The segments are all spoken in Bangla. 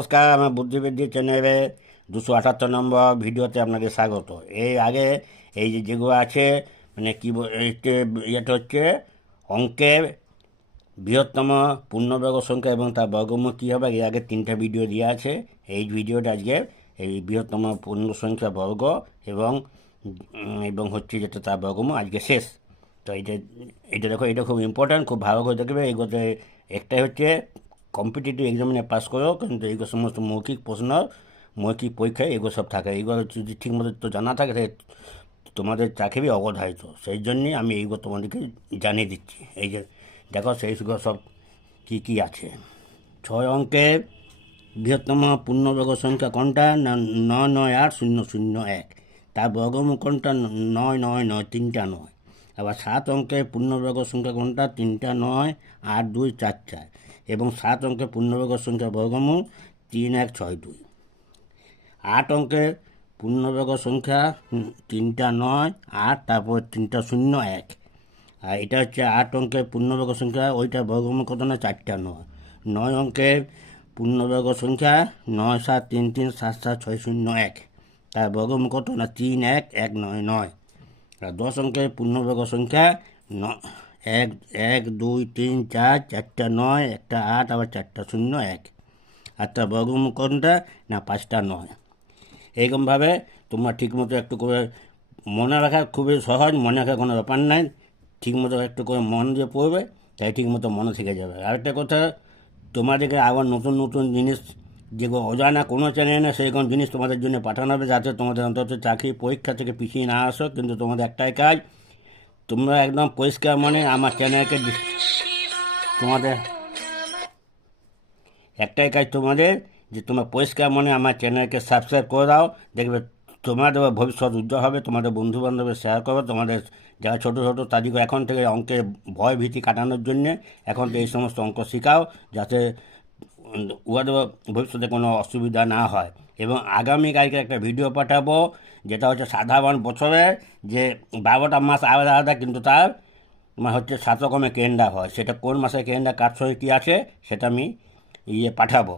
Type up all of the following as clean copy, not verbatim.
নমস্কার, আমার বুদ্ধিবৃদ্ধি চ্যানেলে 278 নম্বর ভিডিওতে আপনাকে স্বাগত। এই আগে এই যেগুলো আছে মানে কি ইয়েটা হচ্ছে অঙ্কের বৃহত্তম পূর্ণবর্গ সংখ্যা এবং তার বর্গমূল কী হবে, এর আগে 3টা ভিডিও দেওয়া আছে। এই ভিডিওটা আজকে এই বৃহত্তম পূর্ণ সংখ্যা বর্গ এবং এবং হচ্ছে যেটা তার বর্গমূল আজকে শেষ। তো এটা দেখো, এটা খুব ইম্পর্ট্যান্ট, খুব ভালো করে দেখবে। এইগুলোতে একটাই হচ্ছে কম্পিটিটিভ এক্সামিনে পাস করো, কিন্তু এইগুলো সমস্ত মৌখিক প্রশ্ন, মৌখিক পরীক্ষায় এগুলো সব থাকে। এইগুলো যদি ঠিকমতো তো জানা থাকে তাহলে তোমাদের চাকরি অবধারিত। সেই জন্যই আমি এইগুলো তোমাদেরকে জানিয়ে দিচ্ছি। এই যে দেখো, সেইগুলো সব কী কী আছে। 6 অঙ্কের বৃহত্তম পূর্ণবর্গ সংখ্যা কোনটা? না 998,001। তার বর্গমূল কোনটা? 999, 3টা 9। আবার 7 অঙ্কের পূর্ণবর্গ সংখ্যা কোনটা? 3টা 9, 8, 2, 4, 4। এবং 7 অঙ্কের পূর্ণবর্গ সংখ্যা বর্গমূল 3,162। 8 অঙ্কের পূর্ণবর্গ সংখ্যা 3টা 9, 8, তারপর 3টা 0, 1। আর এটা হচ্ছে 8 অঙ্কের পূর্ণবর্গ সংখ্যা, ওইটা বর্গমূল কত? না 4টা 9। 9 অঙ্কের পূর্ণবর্গ সংখ্যা 9, 7, 3, 3, 7, 7, 6, 0, 1। তার বর্গমূল কত? না 3, 1, 1, 9, 9। আর 10 অঙ্কের পূর্ণবর্গ সংখ্যা 1, 1, 2, 3, 4, 4টা 9, একটা 8, আবার 4টা 0, 1। আর তার বর্গমূল কোনটা? না 5টা 9। এইরকমভাবে তোমরা ঠিকমতো একটু করে মনে রাখা খুবই সহজ, মনে রাখার কোনো ব্যাপার নাই। ঠিকমতো একটু করে মন দিয়ে পড়বে, তাই ঠিকমতো মনে থেকে যাবে। আরেকটা কথা, তোমাদেরকে আবার নতুন নতুন জিনিস, যেগুলো অজানা কোনো চ্যানেলে না, সেরকম জিনিস তোমাদের জন্য পাঠানো হবে, যাতে তোমাদের অন্তত চাকরি পরীক্ষা থেকে পিছিয়ে না আসো। কিন্তু তোমাদের একটাই কাজ, তোমরা একদম পরিষ্কার মনে আমার চ্যানেলকে তোমাদের একটাই কাজ তোমাদের, যে তোমরা পরিষ্কার মনে আমার চ্যানেলকে সাবস্ক্রাইব করে দাও। দেখবে তোমাদের ভবিষ্যৎ উজ্জ্বল হবে। তোমাদের বন্ধু বান্ধবের শেয়ার করো। তোমাদের যারা ছোটো ছোটো তাদেরকে এখন থেকে অঙ্কের ভয় ভীতি কাটানোর জন্যে এখন থেকে এই সমস্ত অঙ্ক শেখাও, যাতে উহাদের ভবিষ্যতে কোনো অসুবিধা না হয়। এবং আগামীকালকে একটা ভিডিও পাঠাবো, যেটা হচ্ছে সাধারণ বছরে যে 12টা মাস আলাদা আলাদা, কিন্তু তার হচ্ছে 7 রকমের ক্যালেন্ডার হয়। সেটা কোন মাসের ক্যালেন্ডার কার সঙ্গে কী আছে সেটা আমি পাঠাবো।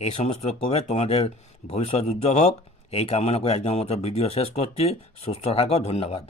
এই সমস্ত করে তোমাদের ভবিষ্যৎ উজ্জ্বল হোক, এই কামনা করে একদম মতো ভিডিও শেষ করছি। সুস্থ থাকো, ধন্যবাদ।